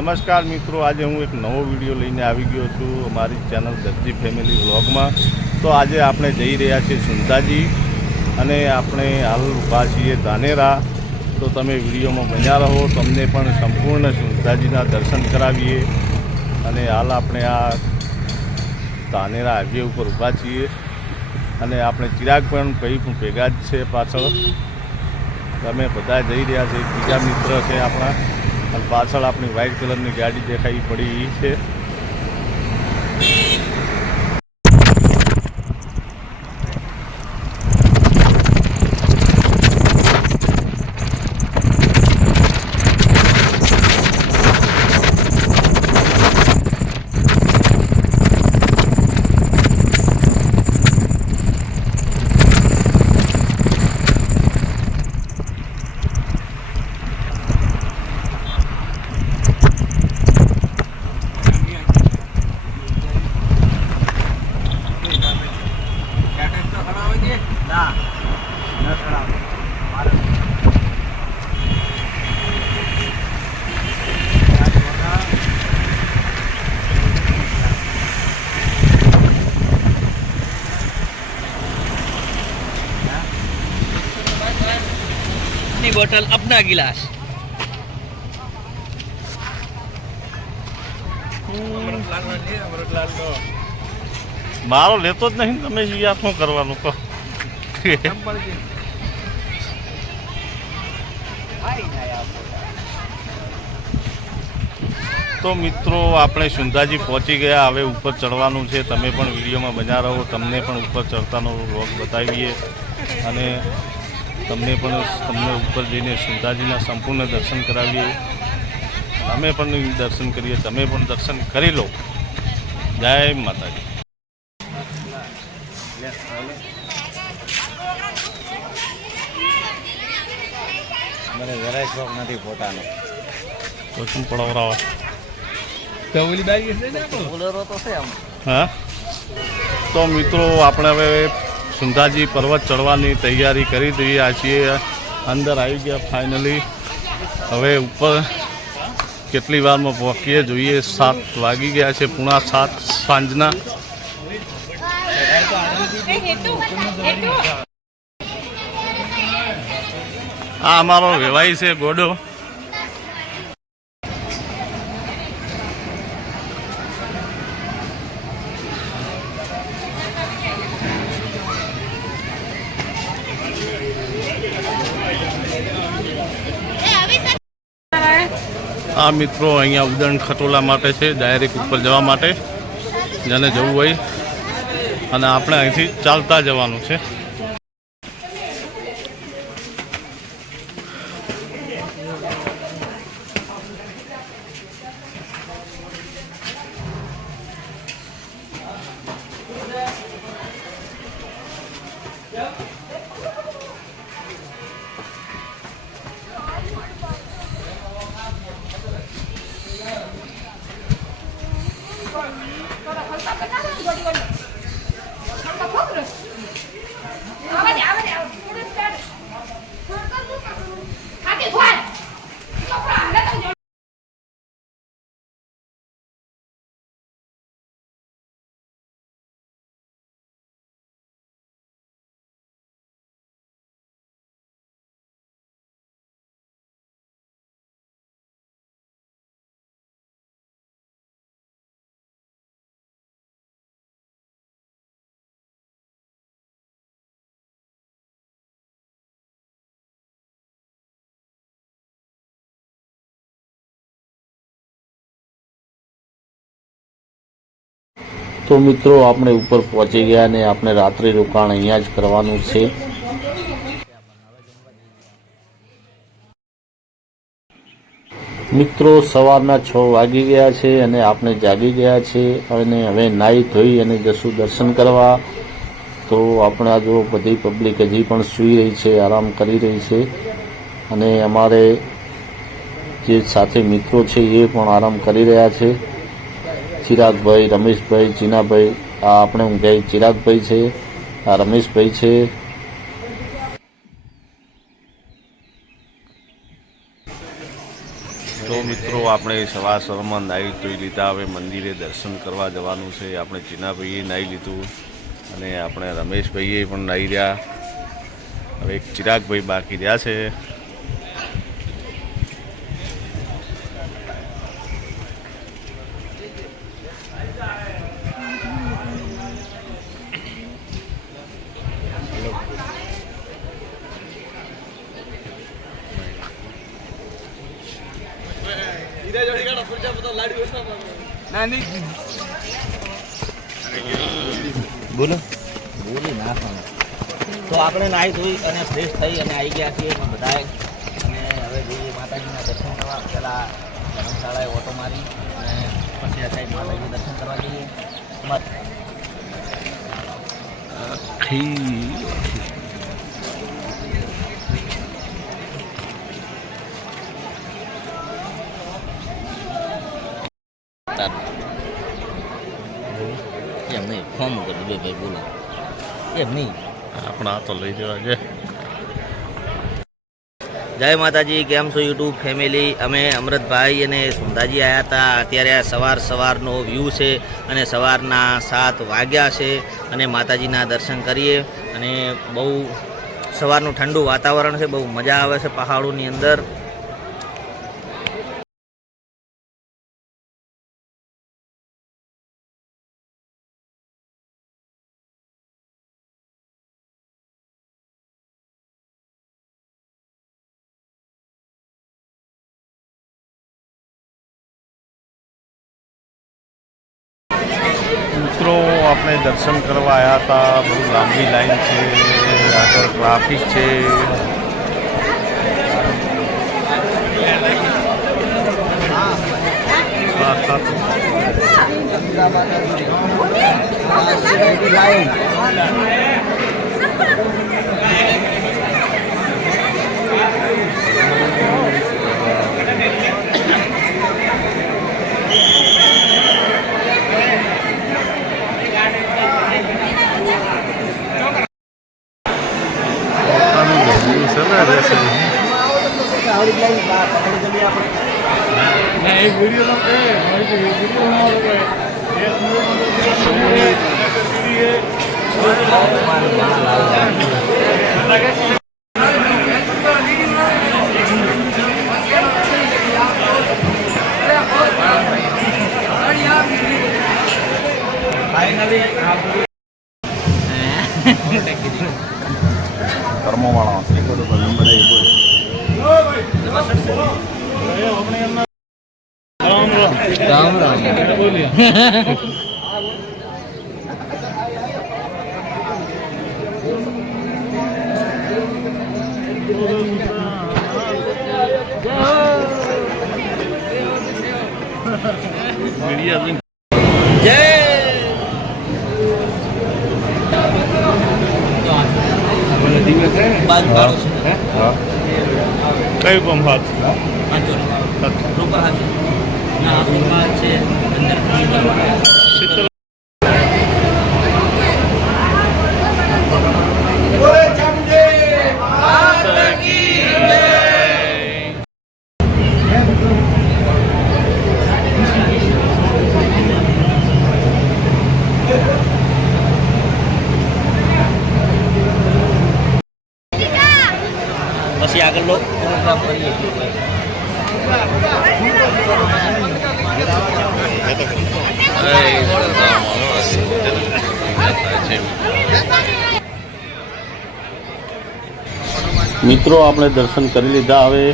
નમસ્કાર મિત્રો, આજે હું એક નવો વિડીયો લઈને આવી ગયો છું અમારી ચેનલ દરજી ફેમિલી વ્લોગમાં। તો આજે આપણે જઈ રહ્યા છીએ સુંધાજી અને આપણે હાલ ઊભા છીએ ધાનેરા। તો તમે વિડીયોમાં બન્યા રહો, તમને પણ સંપૂર્ણ સુંધાજીના દર્શન કરાવીએ। અને હાલ આપણે આ ધાનેરા હાઈવે ઉપર ઊભા છીએ અને આપણે ચિરાગ પણ ભાઈ ભેગા જ છે પાછળ। તમે બધા જઈ રહ્યા છે, બીજા મિત્ર છે આપણા, અને પાછળ આપણી વ્હાઇટ કલરની ગાડી દેખાઈ પડી છે। बोतल अपना गिलास मारो लेतो ज नहीं, तमे या શું કરવાનું કહો। તો મિત્રો આપણે સુંધાજી પહોંચી ગયા, હવે ઉપર ચડવાનું છે। તમે પણ વિડીયોમાં બન્યા રહો, તમને પણ ઉપર ચડતાનો વ્લોગ બતાવીએ અને તમને ઉપર જઈને સુંધાજીના સંપૂર્ણ દર્શન કરાવીએ। અમે પણ દર્શન કરીએ, તમે પણ દર્શન કરી લો। જય માતાજી। મને જરાય શોખ નથી પોતાનો, તો શું પડાવરાવા કવલી બાકી છે ને બોલેરો તો છે આમ। હા, તો મિત્રો આપણે હવે સુંધાજી પર્વત ચડવાની તૈયારી કરી રહ્યા છીએ। અંદર આવી ગયા ફાઇનલી। હવે ઉપર કેટલી વારમાં પહોંચીએ જોઈએ। 7 વાગી ગયા છે, 6:45 સાંજના। આ અમારો વેવાઈ છે ગોડો। આ મિત્રો અહીંયા ઉદણ ખટોલા માટે છે, ડાયરેક્ટ ઉપર જવા માટે જેને જવું હોય, અને આપણે અહીંથી ચાલતા જવાનું છે। તો મિત્રો આપણે ઉપર પહોંચી ગયા અને આપણે રાત્રિ રોકાણ અહીંયા જ કરવાનું છે। મિત્રો સવારના 6 વાગી ગયા છે અને આપણે જાગી ગયા છે અને હવે નાહી ધોઈ અને જશું દર્શન કરવા। તો આપણે આ જો બધી પબ્લિક હજી પણ સૂઈ રહી છે, આરામ કરી રહી છે, અને અમારે જે સાથે મિત્રો છે એ પણ આરામ કરી રહ્યા છે। ચિરાગભાઈ, રમેશભાઈ, જીનાભાઈ, આ આપણે ઊંઘાઈ ચિરાગભાઈ છે, આ રમેશભાઈ છે। તો મિત્રો આપણે સવારમાં નાહી ધોઈ લીધા. હવે મંદિરે દર્શન કરવા જવાનું છે. આપણે ચીનાભાઈએ નાહી લીધું અને આપણે રમેશભાઈએ પણ નાહી રહ્યા. હવે એક ચિરાગભાઈ બાકી રહ્યા છે. બોલો બોલી નાખવાનું. તો આપણે નાહી ધોઈ અને ફ્રેશ થઈ અને આવી ગયા છીએ એમાં બધાએ. અને હવે જઈએ માતાજીના દર્શન કરવા. પહેલાં ધર્મશાળાએ ઓટો મારી અને પછી આ સાઈડ માતાજીના દર્શન કરવા જઈએ. એમ નહીં ફોર્મ કરી દે ભાઈ, બોલો એમ નહીં. આપણા તો લઈ જવા છે. જય માતાજી, કેમ છો યુટ્યુબ ફેમિલી? અમે અમૃતભાઈ અને સુંદાજી આવ્યા હતા. અત્યારે આ સવારનો વ્યૂ છે અને સવારના 7 વાગ્યા છે અને માતાજીના દર્શન કરીએ. અને બહુ સવારનું ઠંડુ વાતાવરણ છે, બહુ મજા આવે છે પહાડોની અંદર. મિત્રો આપણે દર્શન કરવા આવ્યા હતા. બહુ લાંબી લાઈન છે, આગળ ટ્રાફિક છે. કર્મવાળા રામ રામ બોલીએ. કયું કોમ હાથ પછી આગળનો પ્રોગ્રામ કરીએ. મિત્રો આપણે દર્શન કરી લીધા. હવે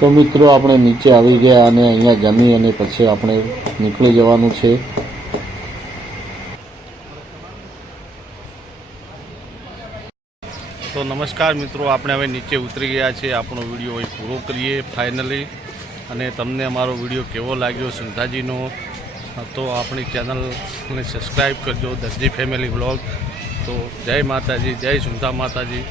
તો મિત્રો આપણે નીચે આવી ગયા અને અહીંયા જમી અને પછી આપણે નીકળી જવાનું છે. તો તો નમસ્કાર મિત્રો, આપણે હવે નીચે ઉતરી ગયા છીએ. આપણો વિડીયો અહીં પૂરો કરીએ ફાઇનલી. અને તમને અમારો વિડીયો કેવો લાગ્યો સુંધાજીનો, તો આપણી ચેનલને સબસ્ક્રાઈબ કરજો, દરજી ફેમિલી વ્લોગ. તો જય માતાજી, જય સુંધા માતાજી.